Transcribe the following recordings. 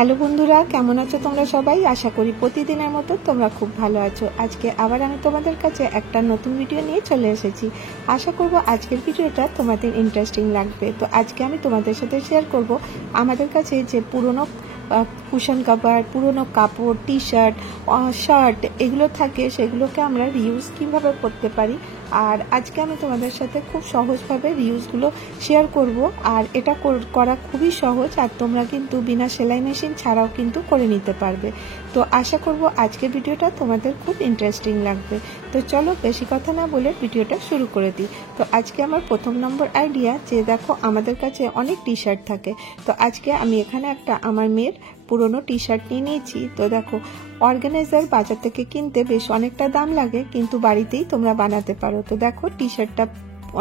Hello বন্ধুরা, কেমন আছো তোমরা সবাই? আশা করি প্রতিদিনের মতো তোমরা খুব ভালো আছো। আজকে আবার আমি তোমাদের কাছে একটা নতুন ভিডিও নিয়ে চলে এসেছি। আশা করব আজকের ভিডিওটা তোমাদের ইন্টারেস্টিং লাগবে। তো আজকে আমি তোমাদের সাথে শেয়ার করব আমাদের কাছে যে পুরনো কুশন কভার, পুরনো কাপড়, টি শার্ট, শার্ট এগুলো থাকে, সেগুলোকে আমরা রিউজ কিভাবে করতে পারি। আর আজকে আমি তোমাদের সাথে খুব সহজভাবে রিউজগুলো শেয়ার করব। আর এটা করা খুবই সহজ, আর তোমরা কিন্তু বিনা সেলাই মেশিন ছাড়াও কিন্তু করে নিতে পারবে। তো আশা করব আজকের ভিডিওটা তোমাদের খুব ইন্টারেস্টিং লাগবে। তো চলো বেশি কথা না বলে ভিডিওটা শুরু করে দিই। তো আজকে আমার প্রথম নম্বর আইডিয়া, যে দেখো আমাদের কাছে অনেক টি শার্ট থাকে। তো আজকে আমি এখানে একটা আমার মেয়ের পুরনো টি শার্ট নিয়ে নিয়েছি। তো দেখো, অর্গানাইজার বাজার থেকে কিনতে বেশ অনেকটা দাম লাগে, কিন্তু বাড়িতেই তোমরা বানাতে পারো। তো দেখো টি শার্টটা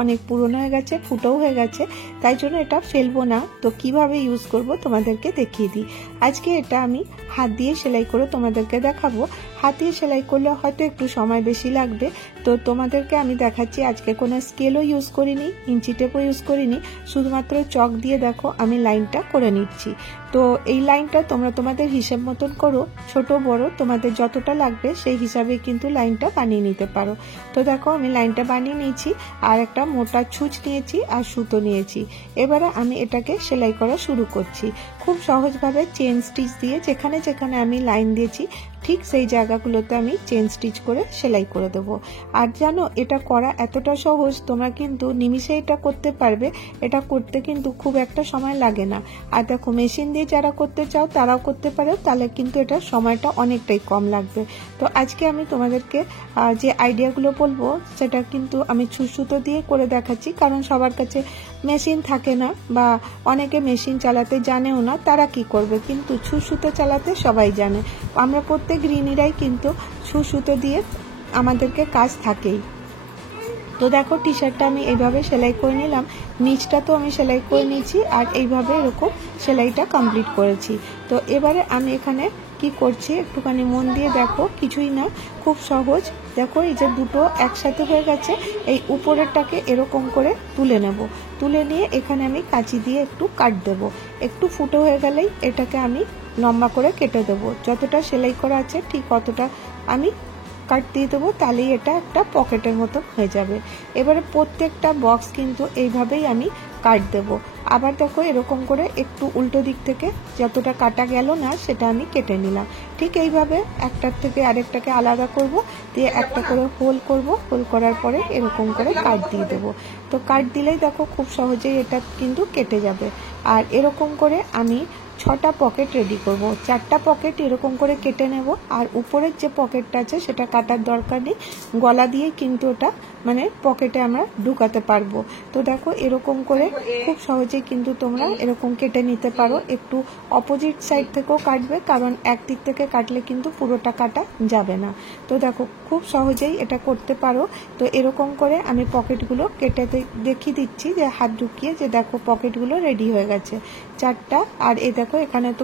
অনেক পুরনো হয়ে গেছে, ফুটোও হয়ে গেছে, তাই জন্য এটা ফেলবো না। তো কিভাবে ইউজ করব তোমাদেরকে দেখিয়ে দিই। আজকে এটা আমি হাত দিয়ে সেলাই করে তোমাদেরকে দেখাবো। হাত দিয়ে সেলাই করলে হয়তো একটু সময় বেশি লাগবে। তো তোমাদেরকে আমি দেখাচ্ছি, আজকে কোনো স্কেলও ইউজ করিনি, ইঞ্চি টেপও ইউজ করিনি, শুধুমাত্র চক দিয়ে দেখো আমি লাইনটা করে নিচ্ছি। তো এই লাইনটা তোমরা তোমাদের হিসাব মতন করো, ছোট বড় তোমাদের যতটা লাগবে সেই হিসাবে কিন্তু লাইনটা বানিয়ে নিতে পারো। তো দেখো আমি লাইনটা বানিয়ে নিয়েছি, আর একটা মোটা ছুঁচ নিয়েছি আর সুতো নিয়েছি। এবারে আমি এটাকে সেলাই করা শুরু করছি। খুব সহজভাবে চেন স্টিচ দিয়ে যেখানে যেখানে আমি লাইন দিয়েছি ঠিক সেই জায়গাগুলোতে আমি চেন স্টিচ করে সেলাই করে দেবো। আর জানো, এটা করা এতটা সহজ, তোমরা কিন্তু নিমিষে এটা করতে পারবে। এটা করতে কিন্তু খুব একটা সময় লাগে না। আর দেখো, মেশিন দিয়ে যারা করতে চাও তারাও করতে পারো, তাহলে কিন্তু এটা সময়টা অনেকটাই কম লাগবে। তো আজকে আমি তোমাদেরকে যে আইডিয়াগুলো বলবো সেটা কিন্তু আমি ছুঁচ সুতো দিয়ে করে দেখাচ্ছি, কারণ সবার কাছে মেশিন থাকে না, বা অনেকে মেশিন চালাতে জানেও না। তারা কি করবে, কিন্তু ছুঁচ সুতো চালাতে সবাই জানে। আমরা প্রত্যেক গৃহিণীরাই কিন্তু ছুঁচ সুতো দিয়ে আমাদেরকে কাজ থাকেই। তো দেখো, টি শার্টটা আমি এইভাবে সেলাই করে নিলাম, নিচটা তো আমি সেলাই করে নিয়েছি, আর এইভাবে এরকম সেলাইটা কমপ্লিট করেছি। তো এবারে আমি এখানে কি করছি একটুখানি মন দিয়ে দেখো, কিছুই না, খুব সহজ। দেখো এই যে দুটো একসাথে হয়ে গেছে, এই উপরেরটাকে এরকম করে তুলে নেব। তুলে নিয়ে এখানে আমি কাঁচি দিয়ে একটু কাট দেব। একটু ফুটো হয়ে গেলেই এটাকে আমি লম্বা করে কেটে দেবো। যতটা সেলাই করা আছে ঠিক অতটা আমি কাট দিয়ে দেবো, তাহলেই এটা একটা পকেটের মতো হয়ে যাবে। এবারে প্রত্যেকটা বক্স কিন্তু এইভাবেই আমি কাট দেবো। আবার দেখো এরকম করে একটু উল্টো দিক থেকে যতটা কাটা গেল না সেটা আমি কেটে নিলাম। ঠিক এইভাবে একটার থেকে আরেকটাকে আলাদা করব, দিয়ে একটা করে হোল করব। হোল করার পরে এরকম করে কাট দিয়ে দেবো। তো কাট দিলেই দেখো খুব সহজেই এটা কিন্তু কেটে যাবে। আর এরকম করে আমি 6টা পকেট রেডি করব। 4টা পকেট এরকম করে কেটে নেব, আর উপরের যে পকেটটা আছে সেটা কাটার দরকার নেই, গলা দিয়ে কিন্তু ওটা মানে পকেটে আমরা ঢুকাতে পারবো। তো দেখো এরকম করে খুব সহজেই কিন্তু তোমরা এরকম কেটে নিতে পারো। একটু অপোজিট সাইড থেকেও কাটবে, কারণ একদিক থেকে কাটলে কিন্তু পুরোটা কাটা যাবে না। তো দেখো খুব সহজেই এটা করতে পারো। তো এরকম করে আমি পকেটগুলো কেটে দেখিয়ে দিচ্ছি, যে হাত ঢুকিয়ে, যে দেখো পকেটগুলো রেডি হয়ে গেছে 4টা। আর এই দেখো এখানে তো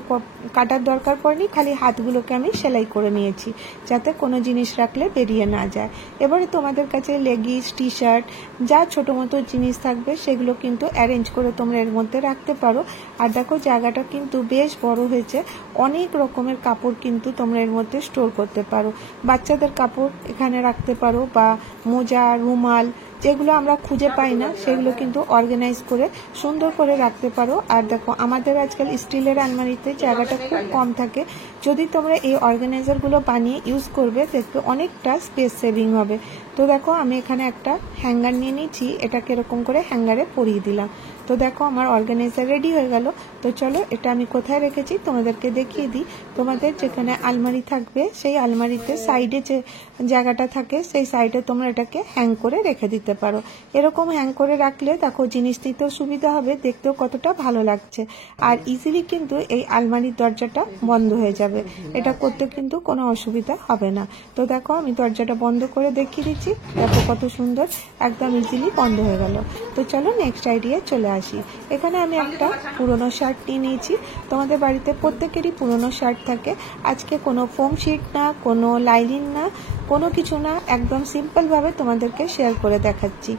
কাটার দরকার পড়েনি, খালি হাতগুলোকে আমি সেলাই করে নিয়েছি, যাতে কোনো জিনিস রাখলে বেরিয়ে না যায়। এবারে তোমাদের কাছে লেগিংস, টি শার্ট যা ছোটো মতো জিনিস থাকবে সেগুলো কিন্তু অ্যারেঞ্জ করে তোমরা এর মধ্যে রাখতে পারো। আর দেখো জায়গাটা কিন্তু বেশ বড় হয়েছে, অনেক রকমের কাপড় কিন্তু তোমরা এর মধ্যে স্টোর করতে পারো। বাচ্চাদের কাপড় এখানে রাখতে পারো, বা মোজা, রুমাল যেগুলো আমরা খুঁজে পাই না সেগুলো কিন্তু অর্গানাইজ করে সুন্দর করে রাখতে পারো। আর দেখো আমাদের আজকাল স্টিলের আলমারিতে জায়গাটা খুব কম থাকে, যদি তোমরা এই অর্গানাইজারগুলো বানিয়ে ইউজ করবে দেখবে অনেকটা স্পেস সেভিং হবে। তো দেখো আমি এখানে একটা হ্যাঙ্গার নিয়ে নিয়েছি, এটাকে এরকম করে হ্যাঙ্গারে পরিয়ে দিলাম। তো দেখো আমার অর্গানাইজার রেডি হয়ে গেল। তো চলো এটা আমি কোথায় রেখেছি তোমাদেরকে দেখিয়ে দিই। তোমাদের যেখানে আলমারি থাকবে সেই আলমারিতে সাইডে যে জায়গাটা থাকে সেই সাইডে তোমরা এটাকে হ্যাং করে রেখে দিতে পারো। এরকম হ্যাং করে রাখলে দেখো জিনিস দিতেও সুবিধা হবে, দেখতেও কতটা ভালো লাগছে। আর ইজিলি কিন্তু এই আলমারির দরজাটা বন্ধ হয়ে যাবে, এটা করতে কিন্তু কোনো অসুবিধা হবে না। তো দেখো আমি দরজাটা বন্ধ করে দেখিয়ে দিচ্ছি, দেখো কত সুন্দর একদম ইজিলি বন্ধ হয়ে গেল। তো চলো নেক্সট আইডিয়া চলে আসি। এখানে আমি একটা পুরনো শার্ট নিয়ে নিয়েছি। তোমাদের বাড়িতে প্রত্যেকেরই পুরনো শার্ট থাকে। আজকে কোনো ফোম শিট না, কোনো লাইনিং না, কোনো কিছু না, একদম সিম্পলভাবে তোমাদেরকে শেয়ার করে দেখাচ্ছি।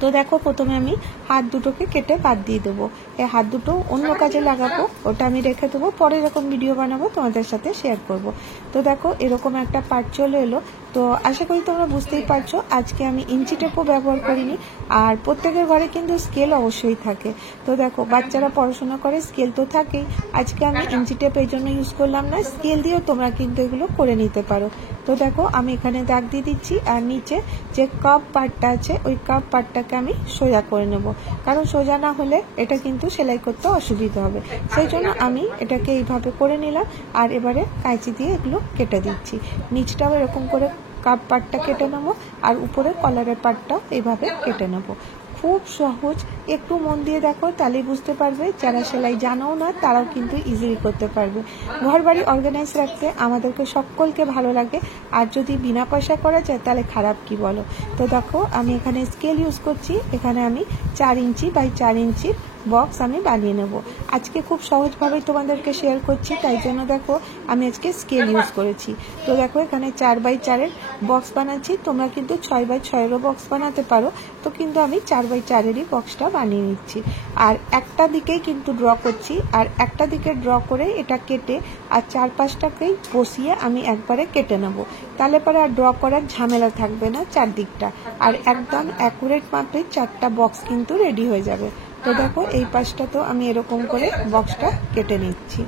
তো তো দেখো প্রথমে আমি হাত দুটোকে কেটে বাদ দিয়ে দেবো। এই হাত দুটো অন্য কাজে লাগাবো, ওটা আমি রেখে দেবো, পরে এরকম ভিডিও বানাবো তোমাদের সাথে শেয়ার করব। তো দেখো এরকম একটা পার্ট চলে এলো। তো আশা করি তোমরা বুঝতেই পারছো আজকে আমি ইঞ্চি টেপও ব্যবহার করিনি, আর প্রত্যেকের ঘরে কিন্তু স্কেল অবশ্যই থাকে। তো দেখো বাচ্চারা পড়াশোনা করে, স্কেল তো থাকেই, আজকে আমি ইঞ্চি টেপ এই জন্য ইউজ করলাম না, স্কেল দিয়েও তোমরা কিন্তু এগুলো করে নিতে পারো। তো দেখো আমি এখানে দাগ দিয়ে দিচ্ছি, আর নিচে যে কাপ পার্টটা আছে ওই কাপ পার্টটাকে আমি সোজা করে নেব, কারণ সোজা না হলে এটা কিন্তু সেলাই করতে অসুবিধা হবে, সেই জন্য আমি এটাকে এইভাবে করে নিলাম। আর এবারে কাঁচি দিয়ে এগুলো কেটে দিচ্ছি। নিচটাও এরকম করে কাপ পার্টটা কেটে নেবো, আর উপরে কলারের পার্টটাও এইভাবে কেটে নেবো। খুব সহজ, একটু মন দিয়ে দেখো তাহলেই বুঝতে পারবে, যারা সেলাই জানো না তারাও কিন্তু ইজিলি করতে পারবে। ঘর বাড়ি অর্গানাইজ রাখতে আমাদেরকে সকলকে ভালো লাগে, আর যদি বিনা পয়সা করা যায় তাহলে খারাপ কি বলো। তো দেখো আমি এখানে স্কেল ইউজ করছি, এখানে আমি 4 ইঞ্চি বাই 4 ইঞ্চির বক্স আমি বানিয়ে নেব। আজকে খুব সহজভাবেই তোমাদেরকে শেয়ার করছি, তাই জন্য দেখো আমি আজকে স্কেল ইউজ করেছি। তো দেখো এখানে 4 বাই 4-এর বক্স বানাচ্ছি, তোমরা কিন্তু 6 বাই 6-এরও বক্স বানাতে পারো, তো কিন্তু আমি 4 বাই 4-এরই বক্সটা বানিয়ে নিচ্ছি। আর একটা দিকেই কিন্তু ড্র করছি, আর একটা দিকে ড্র করে এটা কেটে আর 4-5টাকেই বসিয়ে আমি একবারে কেটে নেব, তাহলে পরে আর ড্র করার ঝামেলা থাকবে না চারদিকটা, আর একদম অ্যাকুরেট মাপে 4টা বক্স কিন্তু রেডি হয়ে যাবে। তো দেখো এই পাশটা তো আমি এরকম করে বক্সটা কেটে নিচ্ছি,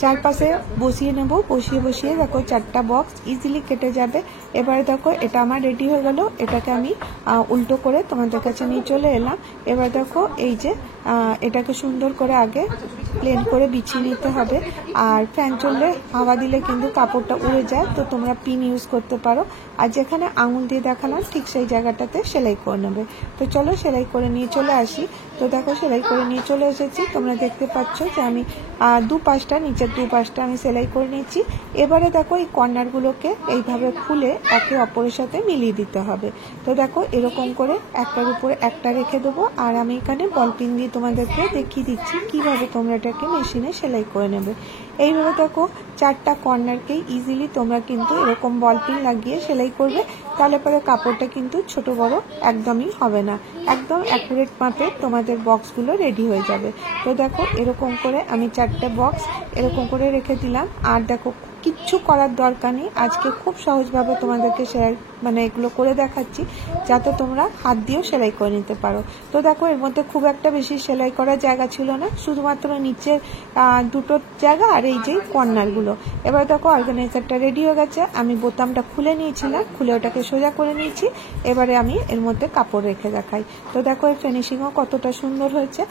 চারপাশে বসিয়ে নেব, বসিয়ে দেখো 4টা বক্স ইজিলি কেটে যাবে। এবারে দেখো এটা আমার রেডি হয়ে গেল, এটাকে আমি উল্টো করে তোমাদের কাছে নিয়ে চলে এলাম। এবার দেখো এই যে এটাকে সুন্দর করে আগে প্লেন করে বিছিয়ে নিতে হবে, আর ফ্যান চললে হাওয়া দিলে কিন্তু কাপড়টা উড়ে যায়, তো তোমরা পিন ইউজ করতে পারো, আর যেখানে আঙুল দিয়ে দেখালাম ঠিক সেই জায়গাটাতে সেলাই করে নেবে। তো চলো সেলাই করে নিয়ে চলে আসি। তো দেখো সেলাই করে নিয়ে চলে এসেছি, তোমরা দেখতে পাচ্ছ যে আমি দুপাশটা, নিচের দুপাশটা আমি সেলাই করে নিচ্ছি। এবারে দেখো এই কর্নারগুলোকে এইভাবে খুলে একে অপরের সাথে মিলিয়ে দিতে হবে। তো দেখো এরকম করে একটার উপরে একটা রেখে দেবো, আর আমি এখানে বল পিন দিয়ে তোমাদেরকে দেখিয়ে দিচ্ছি কিভাবে তোমরা এটাকে মেশিনে সেলাই করে নেবে। এইভাবে দেখো 4টা কর্নারকেই ইজিলি তোমরা কিন্তু এরকম বল পিন লাগিয়ে সেলাই করবে, তাহলে পরে কাপড়টা কিন্তু ছোট বড় একদমই হবে না, একদম অ্যাকুরেট মাপে তোমাদের বক্সগুলো রেডি হয়ে যাবে। তো দেখো এরকম করে আমি 4টে বক্স এরকম করে রেখে দিলাম, আর দেখো কিচ্ছু করার দরকার নেই, আজকে খুব সহজভাবে তোমাদেরকে সেলাই এগুলো করে দেখাচ্ছি, যাতে তোমরা হাত দিয়েও সেলাই করে নিতে পারো। তো দেখো এর মধ্যে খুব একটা বেশি সেলাই করার জায়গা ছিল না, শুধুমাত্র নিচের দুটো জায়গা আর এই যে কর্নারগুলো। এবার দেখো অর্গানাইজারটা রেডি হয়ে গেছে, আমি বোতামটা খুলে নিয়েছিলাম, খুলে ওটাকে সোজা করে নিয়েছি। এবারে আমি এর মধ্যে কাপড় রেখে দেখাই। তো দেখো এর ফিনিশিংও কতটা সুন্দর হয়েছে।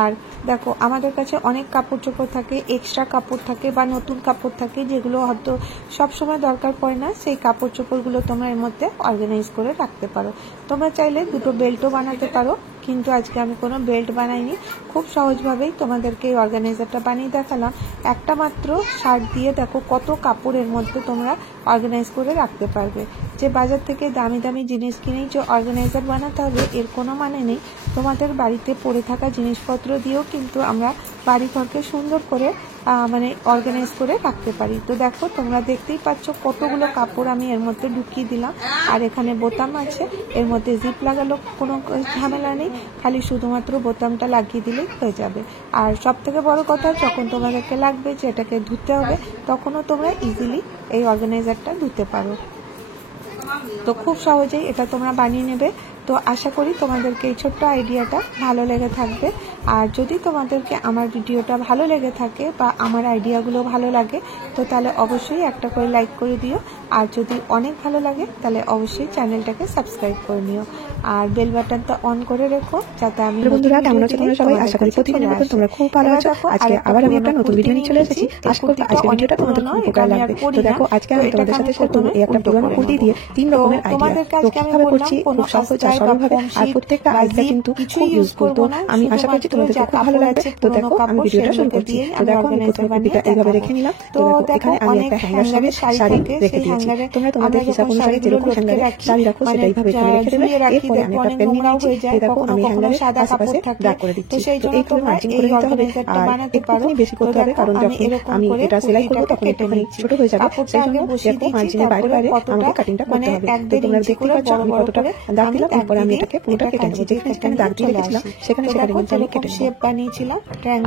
আর দেখো আমাদের কাছে অনেক কাপড় চোপড় থাকে, এক্সট্রা কাপড় থাকে বা নতুন কাপড় থাকে, যেগুলো হয়তো সবসময় দরকার পড়ে না, সেই কাপড় চোপড়গুলো তোমরা এর মধ্যে অর্গানাইজ করে রাখতে পারো। তোমরা চাইলে দুটো বেল্টও বানাতে পারো, কিন্তু আজকে আমি কোনো বেল্ট বানাইনি, খুব সহজভাবেই তোমাদেরকে এই অর্গানাইজারটা বানিয়ে দেখালাম। একটা মাত্র শার্ট দিয়ে দেখো কত কাপড়ের মধ্যে তোমরা অর্গানাইজ করে রাখতে পারবে। যে বাজার থেকে দামি দামি জিনিস কিনেই যে অর্গানাইজার বানাতে হবে এর কোনো মানে নেই, তোমাদের বাড়িতে পড়ে থাকা জিনিসপত্র দিয়েও কিন্তু আমরা বাড়িঘরকে সুন্দর করে অর্গানাইজ করে রাখতে পারি। তো দেখো তোমরা দেখতেই পাচ্ছ কতগুলো কাপড় আমি এর মধ্যে ঢুকিয়ে দিলাম, আর এখানে বোতাম আছে, এর মধ্যে জিপ লাগালো কোনো ঝামেলা নেই, খালি শুধুমাত্র বোতামটা লাগিয়ে দিলেই হয়ে যাবে। আর সব থেকে বড় কথা, যখন তোমাদেরকে লাগবে যে এটাকে ধুতে হবে, তখনও তোমরা ইজিলি এই অর্গানাইজারটা ধুতে পারো। তো খুব সহজেই এটা তোমরা বানিয়ে নেবে। তো আশা করি তোমাদেরকে এই ছোট্ট আইডিয়াটা ভালো লেগে থাকবে। আর যদি তোমাদেরকে আমার ভিডিওটা ভালো লেগে থাকে বা আমার আইডিয়াগুলো ভালো লাগে, তো তাহলে অবশ্যই একটা করে লাইক করে দিও, আর যদি অনেক ভালো লাগে তাহলে অবশ্যই চ্যানেলটাকে সাবস্ক্রাইব করে নিও, আর বেল বাটনটা অন করে রেখো, যাতে আমি বন্ধুরা কেমন আছো তোমরা সবাই, আশা করি প্রতিদিনের মতো তোমরা খুব ভালো আছো। আজকে আবার আমি একটা নতুন ভিডিও নিয়ে চলে এসেছি, আশা করি আজকের ভিডিওটা তোমাদের খুব উপকার লাগবে। তো দেখো আজকে আমি তোমাদের সাথে শেয়ার করব এই একটা পুরনো কুর্তি দিয়ে 3 রকমের আইডিয়া। তো কিভাবে করছি খুব সহজ আর সরলভাবে, আর প্রত্যেকটা আইডিয়া কিন্তু খুব ইউজফুল। তো আমি আশা করছি তোমাদের খুব ভালো লাগবে। তো দেখো আমি ভিডিওটা শুরু করছি। তো দেখো আমি প্রথমে কুর্তিটা এইভাবে রেখে নিলাম। তো দেখো এখানে আমি একটা হ্যাঙ্গার সঙ্গে শাড়ি রেখে দিয়েছি। তোমরা তোমাদের হিসাব অনুসারে যেরকম হ্যাঙ্গারে শাড়ি রাখো সেটা এইভাবে এখানে রেখে দেবে। এরপরে আমি একটা পেন নিয়ে নিয়েছি। এই দেখো আমি হ্যাঙ্গারে আশেপাশে দাগ করে দিচ্ছি। তো এইভাবে মার্জিন করে দিতে হবে। আর একটুখানি বেশি করতে হবে, কারণ যখন আমি এটা সেলাই করবো তখন একটুখানি ছোট হয়ে যাবে। সেই জন্য দেখো মার্জিনের বাইরে বাইরে আমাকে কাটিংটা করতে হবে। তো তোমরা দেখতে পাচ্ছ আমি কতটা দাগ দিলাম। এরপরে আমি এটাকে পুরোটা কেটে নেবো। যেখানে দাগ দিয়ে রেখেছিলাম সেখানে সেখানে কিন্তু আমি কেটে নেবো।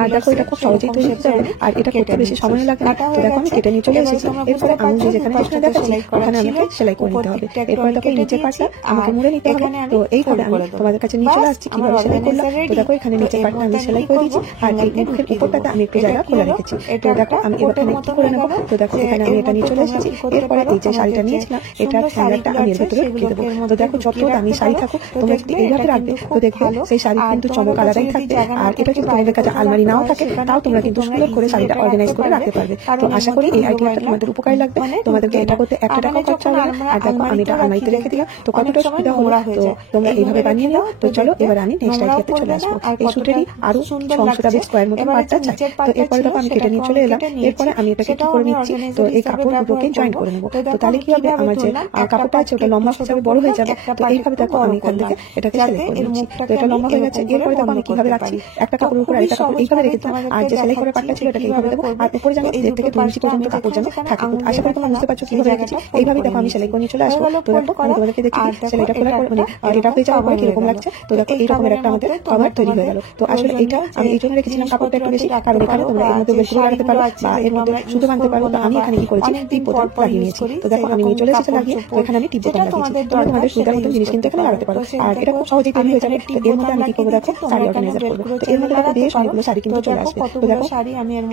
আর দেখো এটা খুব সহজেই তৈরি হয়ে যাবে, আর এটা করতে বেশি সময় লাগে না। তো দেখো আমি কেটে নিয়ে চলে এসেছি। এরপরে আমি যেখানে দেখাচ্ছি ওখানে আমাকে সেলাই করে নিতে হবে। এরপরে দেখো নিচের পাটটা আমাকে মুড়ে নিতে হবে। তো এইভাবে আমি তোমাদের কাছে নিয়ে চলে আসছি কিভাবে সেলাই করলাম। তো দেখো এখানে নিচের পাটটা আমি সেলাই করে দিয়েছি, আর এই মুখের উপরটাতে আমি একটু জায়গা খোলা রেখেছি। তো দেখো আমি এখানে কি করে নেবো। তো দেখো এখানে আমি এটা নিয়ে চলে এসেছি। এরপরে এই যে শাড়িটা নিয়েছিলাম এটার হ্যাঙ্গারটা আমি এর ভেতরে ঢুকিয়ে দেবো। তো দেখো যত দামি শাড়ি থাকুক তোমরা যদি এইভাবে রাখবে তো দেখবে সেই শাড়ি কিন্তু চমক আলাদাই থাকবে। আর এটা যদি তোমাদের কাছে আলমারি নাও থাকে তাও তোমরা কিন্তু সুন্দর করে শাড়িটা অর্গানাইজ করে রাখতে পারবে। তো আশা করি এই আইডিয়াটা তোমাদের উপকারী লাগবে। তোমাদেরকে এটা করতে 1 টাকা খরচা হবে। আর দেখো আমি এটা আলমারিতে রেখে দিলাম। তো কতটা সুবিধা হলো। তো তোমরা এইভাবে বানিয়ে নাও। তো চলো এবার আমি নেক্সট আইডিয়াতে চলে আসবো। এই সুটেরই আরো 600 স্কয়ার মতো পাটটা চাই। তো এরপরে দেখো আমি কেটে নিয়ে চলে এলাম। এরপরে আমি এটাকে কি করে নিচ্ছি, তো এই কাপড়গুলোকে জয়েন করে নেবো। তো তাহলে কি হবে, আমার যে কাপড়টা আছে ওটা লম্বা হিসাবে বড় হয়ে যাবে। তো এইভাবে দেখো আমি এখান থেকে এটাকে সেলাই করে নিচ্ছি। তো এটা লম্বা হয়ে গেছে। এরপরে দেখো আমি কিভাবে রাখছি, একটা কাপড়ের উপর আরেকটা কাপড় এইভাবে রেখে দিলাম। আর যে সেলাই করা পাটটা ছিল এটাকে এইভাবে দেবো। আর উপরে যেন 1 থেকে 2 ইঞ্চি পর্যন্ত কাপড় যেন থাকে। আশা করি তোমরা বুঝতে পারছো কিভাবে রেখেছি। এইভাবে দেখো আমি সেলাই করে নিয়ে চলে আসবো। তো দেখো আমি তোমাদেরকে দেখি সেলাইটা খোলার পর এটা হয়ে যাওয়ার পরে কিরকম লাগছে। তো দেখো এইরকমের একটা আমাদের কভার তৈরি হয়ে গেল। তো আসলে এটা আমি এই জন্য রেখেছিলাম কাপড়টা একটু বেশি, কারণ এখানে তোমরা এর মধ্যে বেশি লাগাতে পারো বা এর মধ্যে শুধু বাঁধতে পারো। তো আমি এখানে কি করেছি, টিপ বোতাম লাগিয়ে নিয়েছি। তো দেখো আমি নিয়ে চলে এসেছি লাগিয়ে। তো এখানে আমি টিপ বোতাম লাগিয়েছি। তোমরা তোমাদের সুবিধার মতো জিনিস কিন্তু এখানে লাগাতে পারো। আর এটা খুব সহজেই তৈরি হয়ে যাবে। তো এর মধ্যে আমি কি করবো দেখো, শাড়ি অর্গানাইজার করবো। তো এর মধ্যে দেখো বেশ অনেকগুলো শাড়ি কিন্তু চলে আসবে। তো দেখো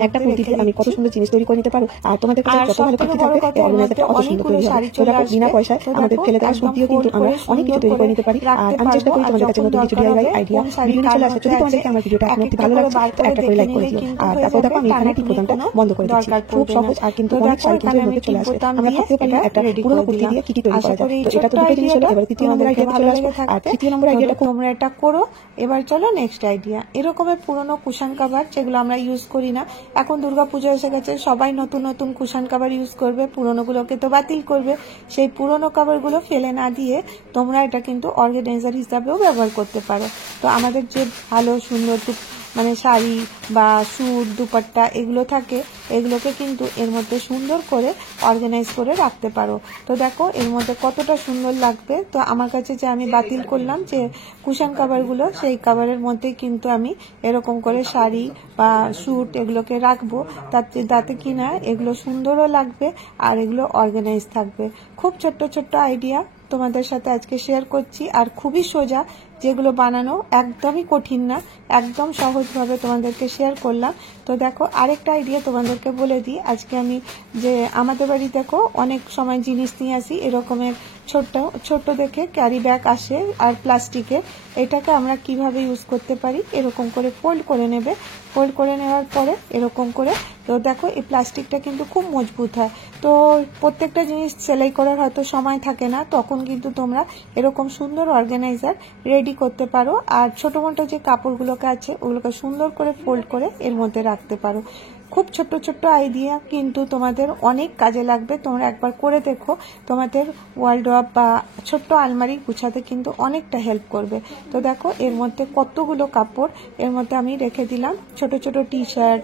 একটা কুর্তি দিয়ে আমি কত সুন্দর জিনিস তৈরি করে নিতে পারো। আর তোমাদের কাছে যত ভালো কুর্তি থাকবে এই অর্গানাইজারটা অত সুন্দর তৈরি হবে। তো দেখো বিনা পয়সায় আমাদের ফেলে দেওয়া সুদ দিয়েও কিন্তু আমরা অনেক কিছু তৈরি করে নিতে পারি। আর আমি চেষ্টা করি তোমাদের কাছে নতুন কিছু DIY আইডিয়া ভিডিও নিয়ে চলে আসে। যদি তোমাদেরকে আমার ভিডিওটা এখন অতি ভালো লাগছে তো একটা করে লাইক করে দিও। আর তারপর দেখো আমি এখানে টিপ বোতামটা বন্ধ করে দিচ্ছি। খুব সহজ আর কিন্তু অনেক শাড়ি কিন্তু এর মধ্যে চলে আসবে। আমরা ভাবতে পারি একটা পুরোনো কুর্তি দিয়ে কি তৈরি করা যায়। তো এটা তো দুটো জিনিস হলো। এবার তৃতীয় নম্বর আইডিয়াতে চলে আসবো। আর তৃতীয় নম্বর আইডিয়াটা তোমরা এটা করো। এবার চলো নেক্সট আইডিয়া। এরকমের পুরোনো কুশন কভার যেগুলো আমরা ইউজ করি না, এখন দুর্গাপূজা এসে গেছে, সবাই নতুন নতুন কুশন কভার ইউজ করবে, পুরোনোগুলোকে তো বাতিল করবে। সেই পুরোনো কভারগুলো ফেলে না দিয়ে তোমরা এটা কিন্তু অর্গানাইজার হিসাবেও ব্যবহার করতে পারো। তো আমাদের যে ভালো সুন্দর মানে শাড়ি বা স্যুট দুপাট্টা এগুলো থাকে, এগুলোকে কিন্তু এর মধ্যে সুন্দর করে অর্গানাইজ করে রাখতে পারো। তো দেখো এর মধ্যে কতটা সুন্দর লাগবে। তো আমার কাছে যে আমি বাতিল করলাম যে কুশন কভারগুলো, সেই কভারের মধ্যে কিন্তু আমি এরকম করে শাড়ি বা স্যুট এগুলোকে রাখবো, তাতে কি না এগুলো সুন্দরও লাগবে আর এগুলো অর্গানাইজ থাকবে। খুব ছোট্ট ছোট্ট আইডিয়া তোমাদের সাথে আজকে শেয়ার করছি, আর খুবই সোজা, যেগুলো বানানো একদমই কঠিন না, একদম সহজভাবে তোমাদেরকে শেয়ার করলাম। তো দেখো আরেকটা আইডিয়া তোমাদেরকে বলে দিই। আজকে আমি যে আমাদের বাড়ি দেখো অনেক সময় জিনিস নিয়ে আসি, এরকমের ছোট্ট দেখে ক্যারি ব্যাগ আসে আর প্লাস্টিকের। এটাকে আমরা কিভাবে ইউজ করতে পারি, এরকম করে ফোল্ড করে নেবে। ফোল্ড করে নেওয়ার পরে এরকম করে, তো দেখো এই প্লাস্টিকটা কিন্তু খুব মজবুত হয়। তো প্রত্যেকটা জিনিস সেলাই করার হয়তো সময় থাকে না, তখন কিন্তু তোমরা এরকম সুন্দর অর্গানাইজার রেডি করতে পারো। আর ছোট মোটো যে কাপড়গুলোকে আছে ওগুলোকে সুন্দর করে ফোল্ড করে এর মধ্যে রাখতে পারো। খুব ছোট্ট ছোট্ট আইডিয়া কিন্তু তোমাদের অনেক কাজে লাগবে। তোমরা একবার করে দেখো, তোমাদের ওয়ার্ডরোব বা ছোট্ট আলমারি গুছাতে কিন্তু অনেকটা হেল্প করবে। তো দেখো এর মধ্যে কতগুলো কাপড় এর মধ্যে আমি রেখে দিলাম, ছোট ছোট টি-শার্ট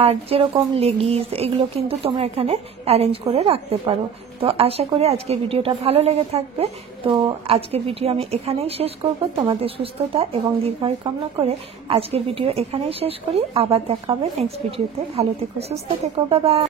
আর যেরকম লেগিংস, এগুলো কিন্তু তোমরা এখানে অ্যারেঞ্জ করে রাখতে পারো। তো আশা করি আজকে ভিডিওটা ভালো লেগে থাকবে। তো আজকের ভিডিও আমি এখানেই শেষ করব। তোমাদের সুস্থতা এবং দীর্ঘায়ু কামনা করে আজকের ভিডিও এখানেই শেষ করি। আবার দেখা হবে নেক্সট ভিডিওতে। ভালো থেকো, সুস্থ থেকো, বাই বাই।